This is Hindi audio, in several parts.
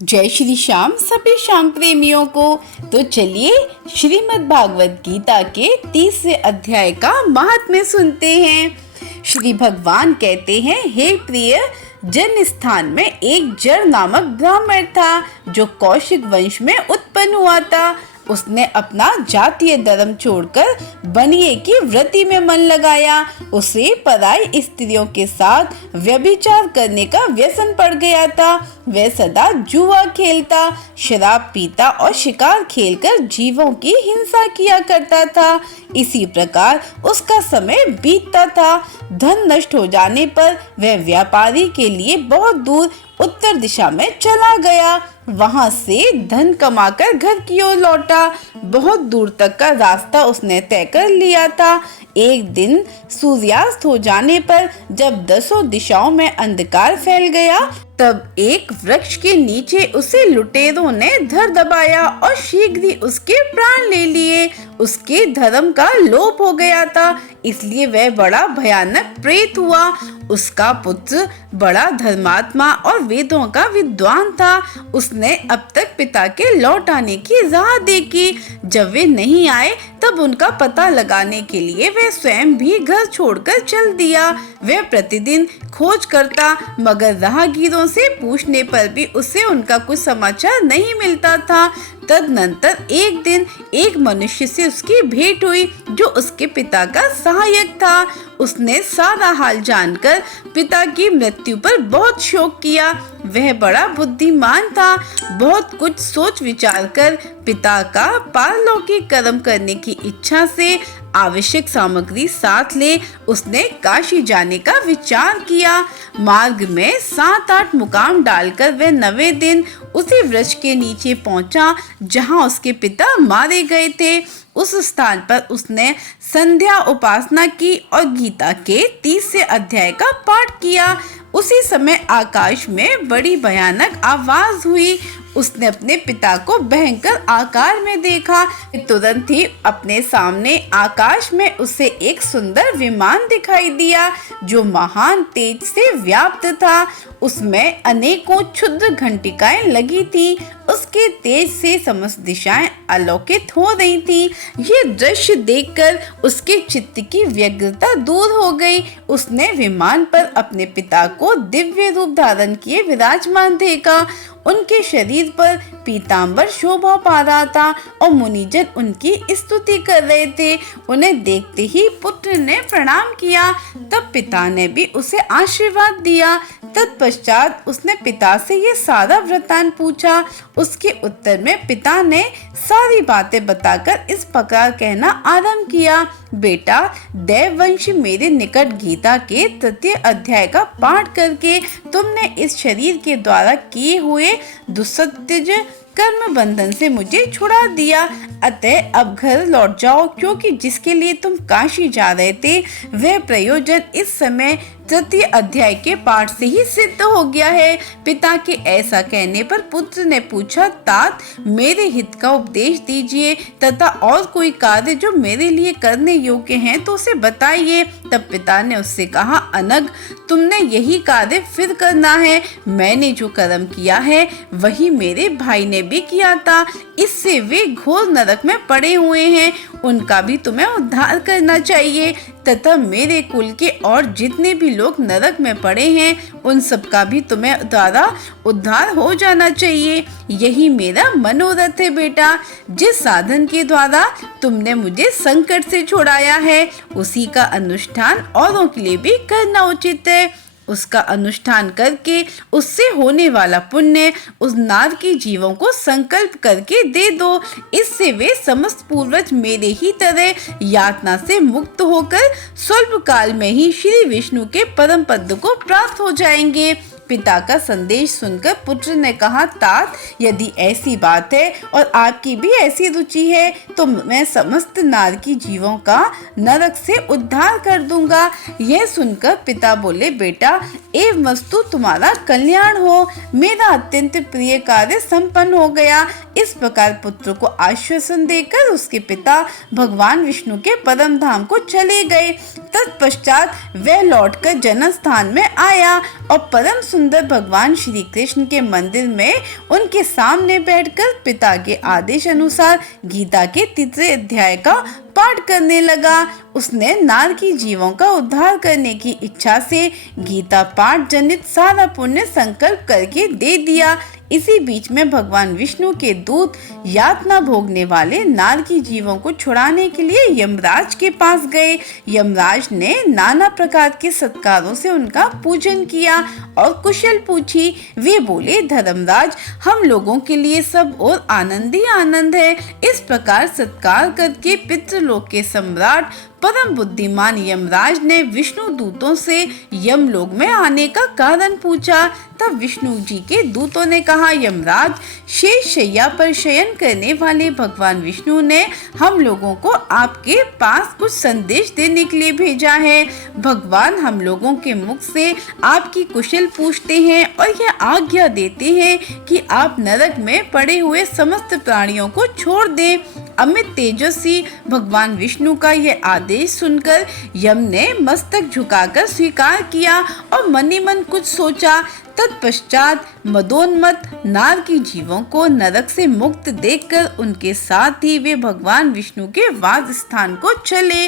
जय श्री श्याम सभी श्याम प्रेमियों को। तो चलिए श्रीमद् भागवत गीता के 30वें अध्याय का महात्म्य सुनते हैं। श्री भगवान कहते हैं, हे प्रिय, जन स्थान में एक जड़ नामक ब्राह्मण था जो कौशिक वंश में उत्पन्न हुआ था। उसने अपना जातीय धर्म छोड़कर बनिए की वृत्ति में मन लगाया। उसे पराई स्त्रियों के साथ व्यभिचार करने का व्यसन पड़ गया था। वह सदा जुआ खेलता, शराब पीता और शिकार खेलकर जीवों की हिंसा किया करता था। इसी प्रकार उसका समय बीतता था। धन नष्ट हो जाने पर वह व्यापारी के लिए बहुत दूर उत्तर दिशा में चला गया। वहां से धन कमाकर घर की ओर लौटा। बहुत दूर तक का रास्ता उसने तय कर लिया था। एक दिन सूर्यास्त हो जाने पर जब 10 दिशाओं में अंधकार फैल गया, तब एक वृक्ष के नीचे उसे लुटेरों ने धर दबाया और शीघ्र ही उसके प्राण ले लिए। उसके धर्म का लोप हो गया था, इसलिए वह बड़ा भयानक प्रेत हुआ। उसका पुत्र बड़ा धर्मात्मा और वेदों का विद्वान था। उसने अब तक पिता के लौट आने की राह देखी। जब वे नहीं आए तब उनका पता लगाने के लिए वह स्वयं भी घर छोड़कर चल दिया। वह प्रतिदिन खोज करता, मगर राहगीरों से पूछने पर भी उसे उनका कुछ समाचार नहीं मिलता था। तदनंतर एक दिन एक मनुष्य से उसकी भेंट हुई जो उसके पिता का सहायक था। उसने सारा हाल जानकर पिता की मृत्यु पर बहुत शोक किया। वह बड़ा बुद्धिमान था। बहुत कुछ सोच विचार कर पिता का पारलौकिक कर्म करने की इच्छा से आवश्यक सामग्री साथ ले उसने काशी जाने का विचार किया। मार्ग में 7-8 मुकाम डालकर वह 9वें दिन उसी वृक्ष के नीचे पहुंचा जहां उसके पिता मारे गए थे। उस स्थान पर उसने संध्या उपासना की और गीता के 30वें अध्याय का पाठ किया। उसी समय आकाश में बड़ी भयानक आवाज हुई। उसने अपने पिता को भयंकर आकार में देखा। तुरंत ही अपने सामने आकाश में उसे एक सुंदर विमान दिखाई दिया जो महान तेज से व्याप्त था। उसमें अनेकों क्षुद्र घंटिकाएं लगी थी। उसके तेज से समस्त दिशाएं आलोकित हो रही थी। ये दृश्य देखकर उसके चित्त की व्यग्रता दूर हो गई। उसने विमान पर अपने पिता को दिव्य रूप धारण किए विराजमान देखा। उनके शरीर पर पीतांबर शोभा पा रहा था और मुनिजन उनकी स्तुति कर रहे थे। उन्हें देखते ही पुत्र ने प्रणाम किया। तब पिता ने भी उसे आशीर्वाद दिया। तत्पश्चात उसने पिता से ये सारा वृत्तांत पूछा। उसके उत्तर में पिता ने सारी बातें बताकर इस प्रकार कहना आरंभ किया, बेटा, देववंश मेरे निकट गीता के 3 अध्याय का पाठ करके तुमने इस शरीर के द्वारा किए हुए दुस्सत्य कर्म बंधन से मुझे छुड़ा दिया। अतः अब घर लौट जाओ, क्योंकि जिसके लिए तुम काशी जा रहे थे वह प्रयोजन इस समय 3 अध्याय के पाठ से ही सिद्ध हो गया है। पिता के ऐसा कहने पर पुत्र ने पूछा, तात, मेरे हित का उपदेश दीजिए तथा और कोई कार्य जो मेरे लिए करने योग्य है तो उसे बताइए। तब पिता ने उससे कहा, अनग, तुमने यही कार्य फिर करना है। मैंने जो कर्म किया है वही मेरे भाई ने भी किया था। इससे वे घोर नरक में पड़े हुए हैं। उनका भी तुम्हें उद्धार करना चाहिए तथा मेरे कुल के और जितने भी लोग नरक में पड़े हैं उन सब का भी तुम्हें द्वारा उद्धार हो जाना चाहिए। यही मेरा मनोरथ है बेटा। जिस साधन के द्वारा तुमने मुझे संकट से छुड़ाया है उसी का अनुष्ठान औरों के लिए भी करना उचित है। उसका अनुष्ठान करके उससे होने वाला पुण्य उस नारकी जीवों को संकल्प करके दे दो। इससे वे समस्त पूर्वज मेरे ही तरह यातना से मुक्त होकर स्वल्प काल में ही श्री विष्णु के परम पद को प्राप्त हो जाएंगे। पिता का संदेश सुनकर पुत्र ने कहा, तात, यदि ऐसी बात है और आपकी भी ऐसी रुचि है तो मैं समस्त नारकी जीवों का नरक से उद्धार कर दूंगा। यह सुनकर पिता बोले, बेटा, एवं वस्तु तुम्हारा कल्याण हो। मेरा अत्यंत प्रिय कार्य संपन्न हो गया। इस प्रकार पुत्र को आश्वासन देकर उसके पिता भगवान विष्णु के परम धाम को चले गए। तत्पश्चात वह लौटकर जन्म स्थान में आया और परम सुंदर भगवान श्री कृष्ण के मंदिर में उनके सामने बैठकर पिता के आदेश अनुसार गीता के 3 अध्याय का पाठ करने लगा। उसने नारकी जीवों का उद्धार करने की इच्छा से गीता पाठ जनित सारा पुण्य संकल्प करके दे दिया। इसी बीच में भगवान विष्णु के दूत यातना भोगने वाले नारकी जीवों को छुड़ाने के लिए यमराज के पास गए। यमराज ने नाना प्रकार के सत्कारों से उनका पूजन किया और कुशल पूछी। वे बोले, धर्मराज, हम लोगों के लिए सब और आनंद ही आनंद है। इस प्रकार सत्कार करके पितृलोक के सम्राट परम बुद्धिमान यमराज ने विष्णु दूतों से यमलोक में आने का कारण पूछा। तब विष्णु जी के दूतों ने कहा, यमराज, शेष शैया पर शयन करने वाले भगवान विष्णु ने हम लोगों को आपके पास कुछ संदेश देने के लिए भेजा है। भगवान हम लोगों के मुख से आपकी कुशल पूछते हैं और यह आज्ञा देते हैं कि आप नरक में पड़े हुए समस्त प्राणियों को छोड़ दें। अमित तेजस्वी भगवान विष्णु का यह आदेश सुनकर यम ने मस्तक झुकाकर स्वीकार किया और मन ही मन कुछ सोचा। तत्पश्चात मदोन्मत नारकी जीवों को नरक से मुक्त देखकर उनके साथ ही वे भगवान विष्णु के वास स्थान को चले।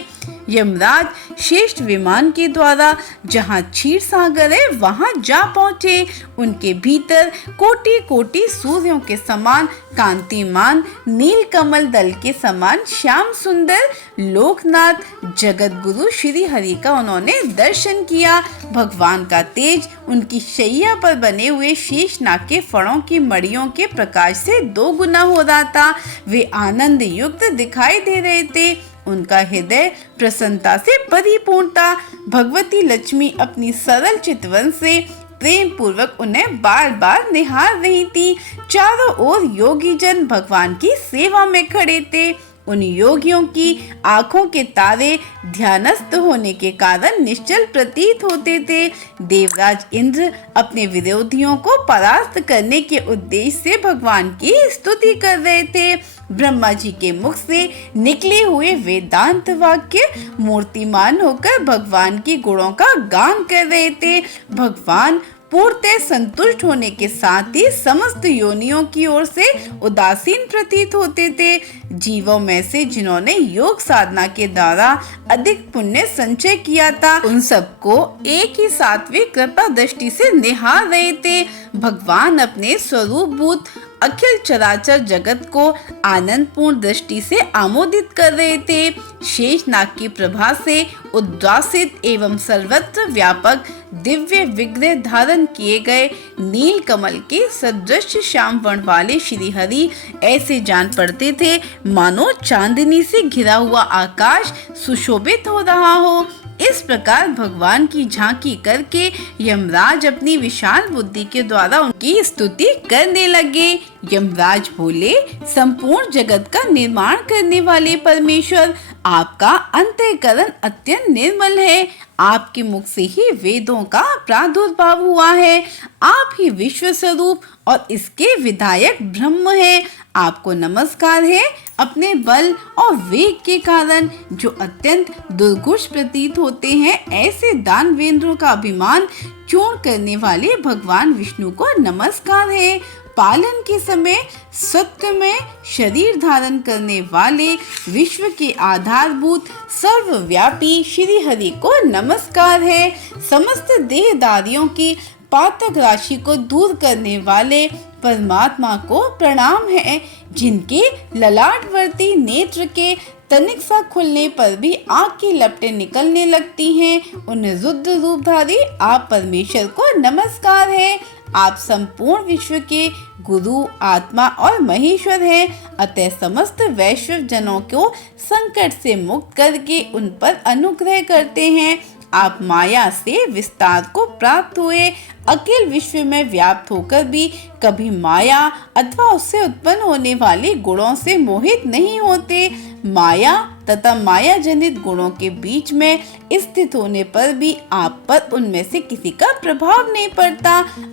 यमराज श्रेष्ठ विमान के द्वारा जहाँ क्षीर सागर है वहाँ जा पहुँचे। उनके भीतर कोटि कोटि सूर्यों के समान कांतिमान, नील कमल दल के समान श्याम सुंदर लोकनाथ जगत गुरु श्री हरि का उन्होंने दर्शन किया। भगवान का तेज उनकी शैया पर बने हुए शेषनाग के फणों की मड़ियों के प्रकाश से 2 गुना हो रहा था। वे आनंद युक्त दिखाई दे रहे थे। उनका हृदय प्रसन्नता से परिपूर्ण था। भगवती लक्ष्मी अपनी सरल चितवन से प्रेम पूर्वक उन्हें बार बार निहार रही थी। चारों ओर योगी जन भगवान की सेवा में खड़े थे। उन योगियों की आंखों के तारे ध्यानस्थ होने के कारण निश्चल प्रतीत होते थे। देवराज इंद्र अपने विरोधियों को परास्त करने के उद्देश्य से भगवान की स्तुति कर रहे थे। ब्रह्मा जी के मुख से निकले हुए वेदांत वाक्य मूर्तिमान होकर भगवान की गुणों का गान कर रहे थे। भगवान पूर्णतः संतुष्ट होने के साथ ही समस्त योनियों की ओर से उदासीन प्रतीत होते थे। जीवों में से जिन्होंने योग साधना के द्वारा अधिक पुण्य संचय किया था, उन सबको एक ही साथ वे कृपा दृष्टि से निहार रहे थे। भगवान अपने स्वरूप भूत अखिल चराचर जगत को आनंद पूर्ण दृष्टि से आमोदित कर रहे थे। शेषनाग की प्रभा से उद्वासित एवं सर्वत्र व्यापक दिव्य विग्रह धारण किए गए नील कमल के सदृश श्याम वर्ण वाले श्री हरि ऐसे जान पड़ते थे मानो चांदनी से घिरा हुआ आकाश सुशोभित हो रहा हो। इस प्रकार भगवान की झांकी करके यमराज अपनी विशाल बुद्धि के द्वारा उनकी स्तुति करने लगे। यमराज बोले, संपूर्ण जगत का निर्माण करने वाले परमेश्वर, आपका अंतःकरण अत्यंत निर्मल है। आपके मुख से ही वेदों का प्रादुर्भाव हुआ है। आप ही विश्व स्वरूप और इसके विधायक ब्रह्म है। आपको नमस्कार है अपने बल और वेग के कारण जो अत्यंत दुर्घुष प्रतीत होते हैं। ऐसे दानवेंद्रों का अभिमान चूर्ण करने वाले भगवान विष्णु को नमस्कार है। पालन के समय सत्य में शरीर धारण करने वाले विश्व के आधारभूत सर्वव्यापी श्री हरि को नमस्कार है। समस्त देहधारियों की पातक राशि को दूर करने वाले परमात्मा को प्रणाम है। जिनके ललाटवर्ती नेत्र के तनिक सा खुलने पर भी आँख की लपटें निकलने लगती हैं, उन रुद्र रूपधारी आप परमेश्वर को नमस्कार है। आप संपूर्ण विश्व के गुरु, आत्मा और महेश्वर हैं। अतः समस्त वैश्विक जनों को संकट से मुक्त करके उन पर अनुग्रह करते हैं। आप माया से विस्तार को प्राप्त हुए, अखिल विश्व में व्याप्त होकर भी कभी माया अथवा उससे उत्पन्न होने वाले गुणों से मोहित नहीं होते। माया तथा माया जनित गुणों के बीच में स्थित होने पर भी आप पर उनमें से किसी का प्रभाव नहीं पड़ता।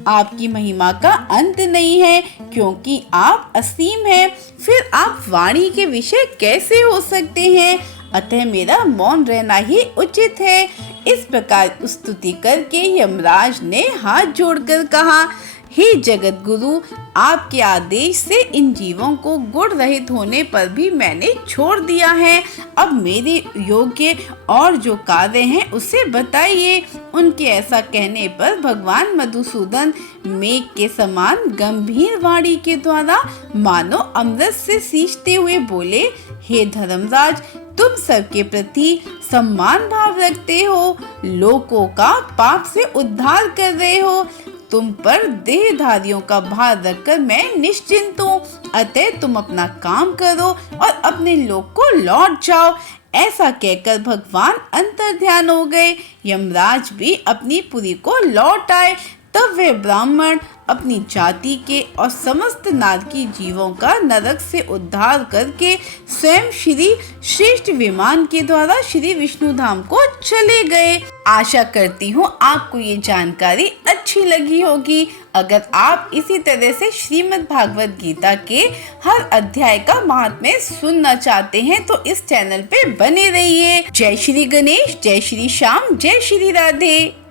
आपकी महिमा का अंत नहीं है क्योंकि आप असीम हैं। फिर आप वाणी के विषय कैसे हो सकते हैं? अतः मेरा मौन रहना ही उचित है। इस प्रकार स्तुति करके यमराज ने हाथ जोड़कर कहा, हे जगत गुरु, आपके आदेश से इन जीवों को गुण रहित होने पर भी मैंने छोड़ दिया है। अब मेरे योग्य और जो कार्य हैं उसे बताइए। उनके ऐसा कहने पर भगवान मधुसूदन मेघ के समान गंभीर वाणी के द्वारा मानो अमृत से सींचते हुए बोले, हे धर्मराज, तुम सबके प्रति सम्मान भाव रखते हो, लोगों का पाप से उद्धार कर रहे हो। तुम पर देहधारियों का भार रखकर मैं निश्चिंत हूँ, अतः तुम अपना काम करो और अपने लोक को लौट जाओ। ऐसा कहकर भगवान अंतर्ध्यान हो गए। यमराज भी अपनी पुरी को लौट आए। तब वे ब्राह्मण अपनी जाति के और समस्त नारकी जीवों का नरक से उद्धार करके स्वयं श्री श्रेष्ठ विमान के द्वारा श्री विष्णु धाम को चले गए। आशा करती हूँ आपको ये जानकारी अच्छी लगी होगी। अगर आप इसी तरह से श्रीमद् भागवत गीता के हर अध्याय का महात्म्य सुनना चाहते हैं तो इस चैनल पे बने रहिए। जय श्री गणेश, जय श्री श्याम, जय श्री राधे।